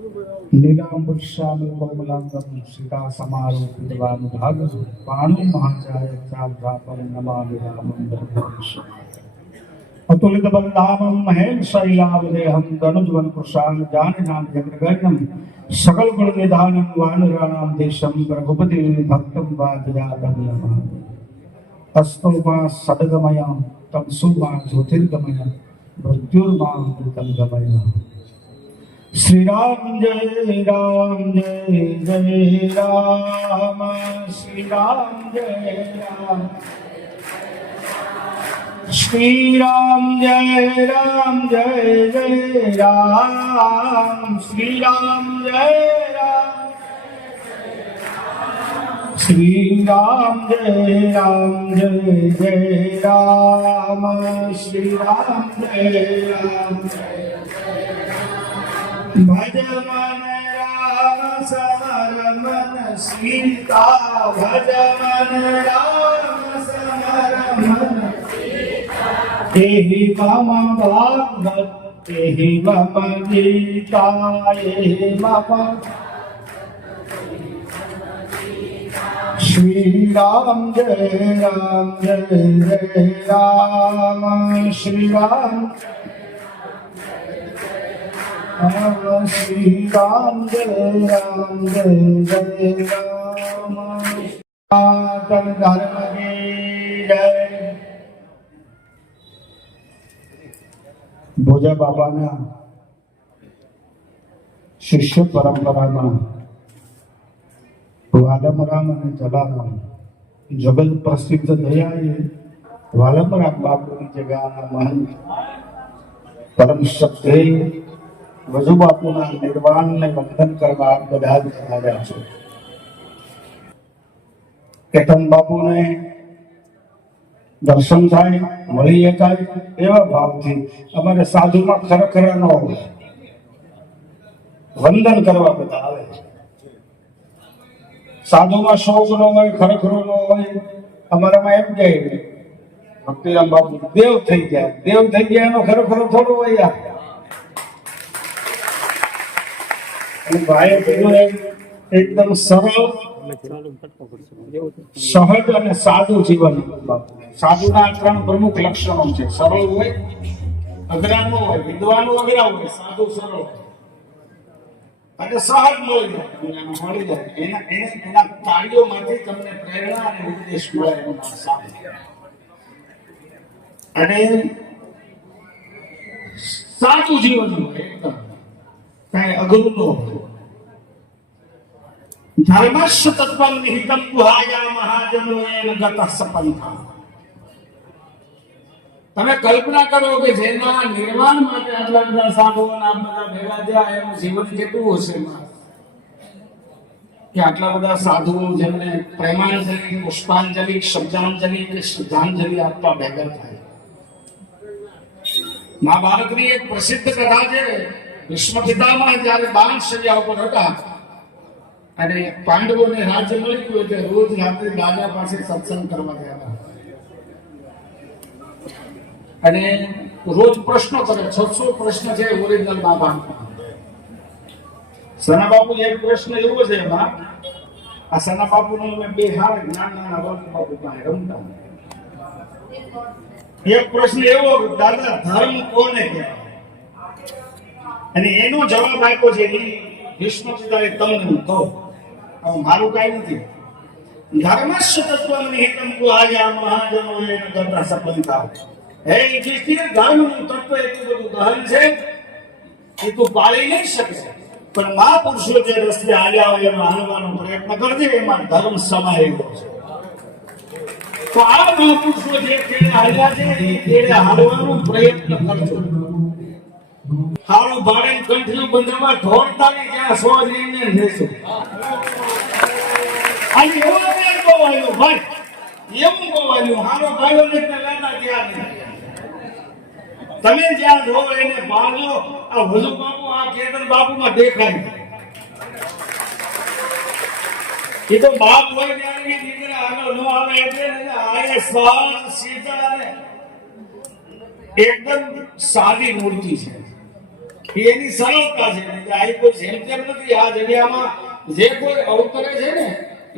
नीलांबुश्यामल कोमलांगम सीता समारोह पाणु महाचाय चारुधापम नमामि रामं धर्मस्य अतुलित बलधामं महेश शैलावदेहं धनुज्वल कुशाल जाननाम जगद्गणं सकल गुण निधानं वानराणां देशं रघुपति भक्तं वादयातं नमामि अस्तोमा सदगमय तमसुमा ज्योतिर्गमय मृत्युर्मा मृतंगमय। श्री राम जय राम जय जय राम श्री राम जय राम श्री राम जय जय राम श्री राम जय श्री राम जय जय राम श्री राम जय भज मन राम समर मन सीता भज मन राम समर मन एहि मम भागवत एहि मम गीता एहि मम श्री राम जय जय राम श्री राम श्री राम जय जय राम सनातन धर्म की जय। भोजा बाबाना शिष्य परंपराમાં વાલમરામ અને જલારામ જગત પ્રસિદ્ધ થયા એ વાલમરામ બાપુની જગ્યાના મહંત પરમ સત્ય વજુ બાપુના નિર્વાણને વંદન કરવા બધા જ આવ્યા છે। કેતન બાપુને દર્શન થાય મળી શકાય એવા ભાવથી અમારે સાધુમાં ખરેખર ન હોય વંદન કરવા બધા આવે છે। સાધુમાં શોખ ન હોય ખરેખર ન હોય અમારામાં એમ કે ભક્તિરામ બાપુ દેવ થઈ ગયા એનો ખરેખર થોડો હોય ભાઈ કીધું એકદમ સરળ સહજ અને સાદું જીવન। સાધુના 3 પ્રમુખ લક્ષણો છે સરળ હોય અઘરા ન હોય વિદ્વાનો અઘરા હોય સાધુ સરળ અને સહજ મળી જાય એના કાર્યોમાંથી તમને પ્રેરણા અને ઉપદેશ મળે અને સાચું જીવન હોય એકદમ કઈ અઘરું ન હોય। ધર્મસ્ય તત્વં નિહિતં ગુહાયા મહાજનો એન ગતઃ સપંથા। તમે કલ્પના કરો કે જેના નિર્વાણ માટે આટલા બધા સાધુઓના બધા ભેગા થયા એનું જીવન કેટલું હશે કે આટલા બધા સાધુઓ જેમને પ્રેમાંજલિ પુષ્પાંજલિ શબ્દાંજલિ કે શ્રદ્ધાંજલિ આપવા ભેગા થાય। મહાભારતની એક પ્રસિદ્ધ કથા છે ભીષ્મ પિતામહ જ્યારે બાણ શૈયા ઉપર હતા અને પાંડવોને રાજ્ય મળી ગયું એટલે રોજ રાત્રે દાદા પાસે સત્સંગ કરવા ગયા અને રોજ પ્રશ્નો કરે 600 પ્રશ્ન છે ઓરિજિનલ બાબા। સના બાપુ એક પ્રશ્ન એવો છે એમાં આ સના બાપુ નું બે હાર નાના બાપુ પાસે રમતા એક પ્રશ્ન એવો દાદા ધર્મ કોને કહેવાય અને એનો જવાબ આપ્યો છે ભીષ્મ પિતાએ તમને કહો મારું કઈ નથી। ધર્મસ્ય તત્વં નિહિતં ગુહાયા મહાજનો એન ગતઃ સપંથા। હે યુધિષ્ઠિર ધર્મનું તત્વ એટલું બધું ગહન છે એ તું પાળી નહીં શકે પણ મહાપુરુષો જે રસ્તે હાલ્યા હોય એમાં હાલવાનો પ્રયત્ન કરજે એમાં ધર્મ સમાયેલો છે। તો આ મહાપુરુષો જે તેડે હાલ્યા છે એ તેડે હાલવાનો પ્રયત્ન કરજો। હારું ભાડે કંઠનું બંધમાં ઢોળતા ને ત્યાં સો જઈને રહેશો અને એવું નહીં ગોવાયું ભાઈ એવું ગોવાયું હારો ભાઈઓ ને લેતા ત્યાં નહીં તમે જ્યાં જો એને બાળો આ વજુ બાપુ આ કેતન બાપુમાં દેખાય એ તો બાપ હોય ત્યારે દીકરા આગળ ન આવે એટલે આએ સહજ સીધા એકદમ સાદી મૂર્તિ છે। એ એની સરળતા છે. આ કોઈ જેમ તેમ નથી. આ જગ્યામાં જે કોઈ અવતરે છે ને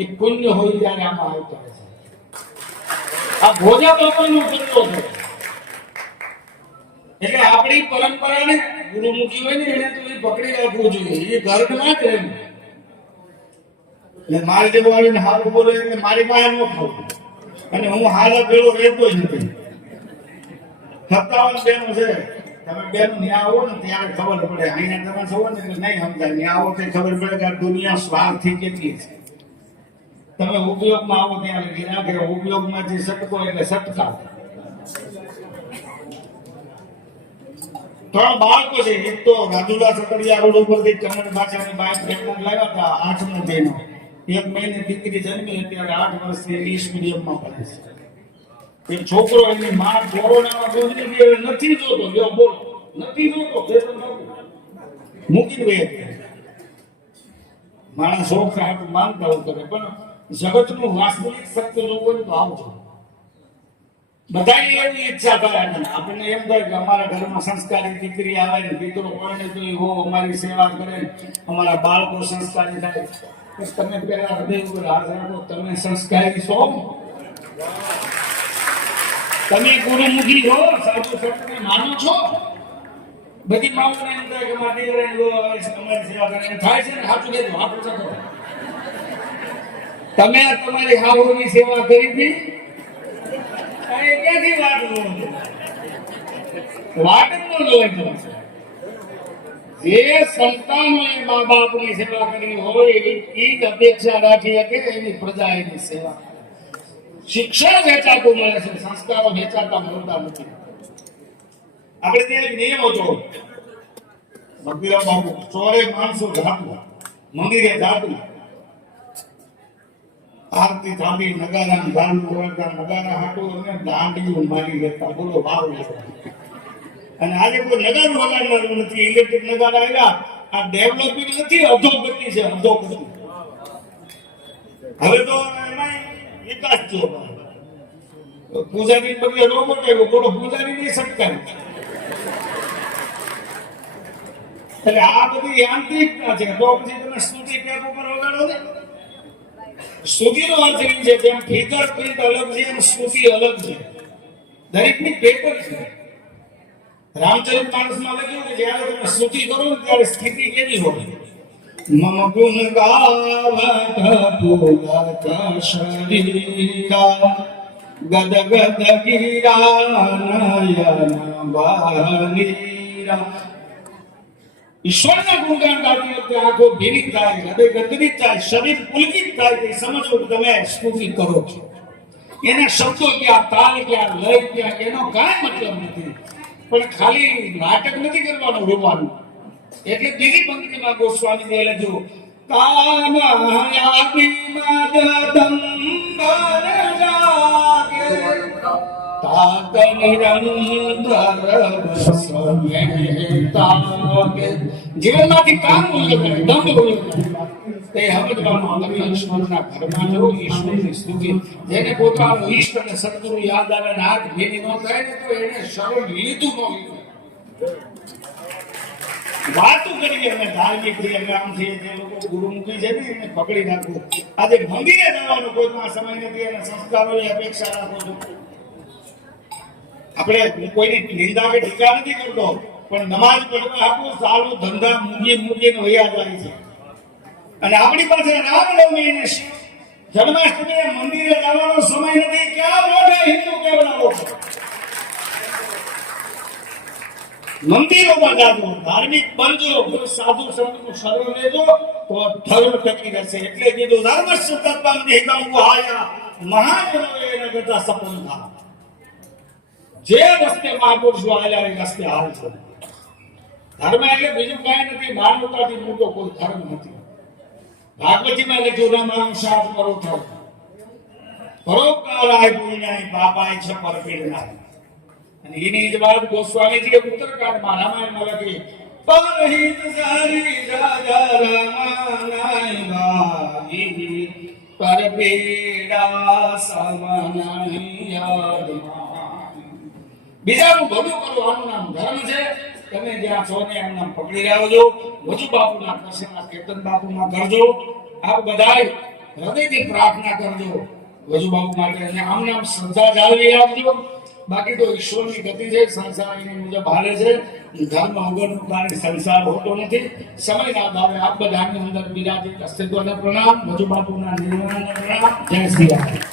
એ પુણ્ય હોય ત્યારે આમાં અવતરે છે. આ ભોજા બાપાનો પુણ્ય છે. એટલે આપણી પરંપરાને ગુરુમુખી હોય ને એને તો એ પકડી રાખવું જોઈએ. એ ઘરમાં જ રહેવું. એટલે મારે જેવું આવીને હારું બોલે એટલે મારી પાસે ન ખાવું. અને હું હાલા ભેળો રહેતો જ નથી. 57 બેનો છે. તમે બેનો ન્યા આવો ને ત્યારે ખબર પડે. અહીંયા તમે છો ને એટલે નહીં સમજાય. ન્યા આવો તો ખબર પડે કે આ દુનિયા સ્વાર્થી કેટલી છે. તમે ઉપયોગમાં આવો ત્યારે ગીરા કે ઉપયોગમાંથી સટકો એટલે સટકા. 3 બાળકો છે. એક તો રાજુલા સકડિયા રોડ ઉપરથી કન્નડ ભાષાની બાઇક પ્રેગ્નન્ટ લાવ્યા હતા 8મો મહિનો. 1 મહિને દીકરી જન્મી અત્યારે 8 વર્ષથી ઇંગ્લિશ મીડિયમમાં ભણે છે. એક છોકરો એની માં કોરોનામાં ગુજરી ગઈ નથી જોતો. લ્યો બોલો નથી જોતો. મૂકી દે માણસ શોખ સાહેબ માનતા કરે પણ જગતનું વાસ્તવિક સત્ય જોવું તો આવજો. બધાની એવી ઈચ્છા થાય. આપણને એમ થાય કે અમારા ઘરમાં સંસ્કારી દીકરી આવે ને દીકરો પરણે તો હો અમારી સેવા કરે, અમારા બાળકો સંસ્કારી થાય. તમે પેલા હૃદય ઉપર હાથ રાખો. તમે સંસ્કારી છો? તમે ગુરુમુખી છો? સાધુ સંતને માનો છો? બધી માઓને એમ થાય કે મારી દીકરાને અમારી સેવા કરે થાય છે ને. સાચું કહેજો. હાથું ચકો. તમે તમારી હાવોની સેવા કરી હતી? ક્યાંથી વાત જે સંતાનોએ મા બાપની સેવા કરી હોય એ જ અપેક્ષા રાખી શકે એની પ્રજા એની સેવા. શિક્ષણ વેચાતું મળે છે, સંસ્કારો વેચાતા મળતા નથી. આપણે ત્યાં એક નિયમ હતો. ભક્તિરામ બાપુ ચોરે માણસો જાતું, મંદિરે જાતું, આરતી થાપી નગારા ગાંડ વળતા નગારા હાટું અને દાંડીઓ મારી લેતા. બોલો વાવ. અને આજે કોઈ નગારું વગાડવાનું નથી. ઇલેક્ટ્રિક નગારા આવ્યા. આ ડેવલપિંગ નથી, અધોગતિ છે. અધોગતિ. હવે તો એમાં વિકાસ થયો. પૂજારી બદલે રોબોટ આવ્યો. બોલો પૂજારી નહીં સટકાય. એટલે આ બધી યાંત્રિકતા છે. તો પછી તમે સ્તુતિ ટેપ ઉપર વગાડો ને. સ્તુતિનો અર્થ એ છે જેમ ફિગર પ્રિન્ટ અલગ છે એમ સ્તુતિ અલગ છે. દરેકની પેટર્ન છે. રામચરિતમાનસમાં લખ્યું કે જ્યારે તમે સ્તુતિ કરો ને ત્યારે સ્થિતિ કેવી હોય? મમ ગુણ ગાવત પુલક શરીરા ગદ ગદ ગીરા નયન બાલીરા. ઈશ્વરના ગુણગાન ગાતી વખતે આંખો ભીની થાય, હૃદય ગદગદિત થાય, શરીર પુલકિત થાય. તે સમજો કે તમે સ્તુતિ કરો છો. એના શબ્દો ક્યાં, તાલ ક્યાં, લય ક્યાં, એનો કાંઈ મતલબ નથી. પણ ખાલી નાટક નથી કરવાનું, રોવાનું. એટલે બીજી પંક્તિમાં ગોસ્વામીજીએ લખ્યું કામયાબી મદદંબર લાગે તાત નિરંતર સમેતાગે. જીવનમાંથી કામ મૂલ્ય કરે, દંડ મૂલ્ય કરે. તે સમજવામાં આવે ઈશ્વરના ઘરમાં જવું, ઈશ્વરની સ્તુતિ. જેને પોતાનો ઈષ્ટ અને સદગુરુ યાદ આવે ને હાથ ભેગી ન થાય ને તો એને શરણ લીધું ન લીધું. વાતો કરીએ અમે ધાર્મિક આમથી જે લોકો ગુરુમુખી છે ને એને પકડી રાખવું. આજે મંદિરે જવાનો કોઈમાં સમય નથી અને સંસ્કારોની અપેક્ષા રાખો છો. આપણે કોઈની નિંદા કે ટીકા નથી કરતો, પણ નમાજ પઢવા આપણું સારું ધંધા મૂકીને વયા જાય છે. અને આપણી પાસે રામનવમી ને જન્માષ્ટમી મંદિરે જવાનો સમય નથી. ક્યાં મોઢે હિન્દુ કેવડાવો છો? મંદિરોમાં જાજો, ધાર્મિક બનજો, સાધુ સંતનું શરણ લેજો તો ધર્મ ટકી રહેશે. એટલે કીધું ધર્મસ્ય તત્વં નિહિતં ગુહાયા મહાજનોએ ગતા સપંથા. જે રસ્તે મહાપુરુષો આવેલા એ રસ્તે હાલજો. ધર્મ એટલે બીજું કાંઈ નથી. માનવતાથી મોટો કોઈ ધર્મ નથી. ભાગવતીમાં લખ્યું રામ શાપ કરો છો પરોપકારાય પુણ્યાય પાપાય છે પરપીડનાય. અને એની જ વાત ગોસ્વામીજીએ ઉત્તરકાંડમાં રામાયણમાં લખી પરહિત સારી રાજા રામાનાય ગાઈ પરપીડા સમનાય યાદ. બીજાનું ભલું કરવું આનું નામ ધર્મ છે. તમે જ્યાં છો ને એમને પકડી રહ્યા છો. વજુ બાપુના દર્શન કેતન બાપુના કરજો. આપ બધાય હૃદયથી પ્રાર્થના કરજો વજુ બાપુ માટે, અને આમને આમ શ્રદ્ધા જાળવી રાખજો. બાકી તો ઈશ્વરની ગતિ છે, સંસાર એની મુજબ હાલે છે. ધર્મ વગરનું કાર્ય સંસાર હોતો નથી. સમયના અભાવે આપ બધાની અંદર બિરાજિત અસ્તિત્વને પ્રણામ, વજુ બાપુના નિર્વાણને પ્રણામ. જય શ્રી રામ.